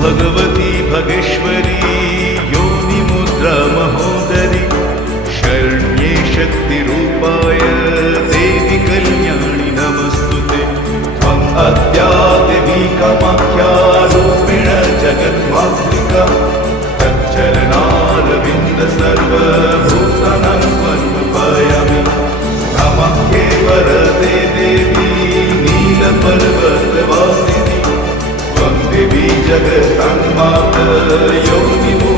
भगवती भगेश्वरी योनिमुद्रा महोदरी शरण्ये शक्तिरूपाय देवी कल्याणि नमस्तुते त्वम् अद्या देवी कामाख्या रूपिण जगन्मातृका तच्चरणारविन्द सर्वभूतानां समर्पयामि कामाख्ये वरदे देवी नीलपर्वतवासिनी त्वं देवी जगन्माता योनिमुद्रा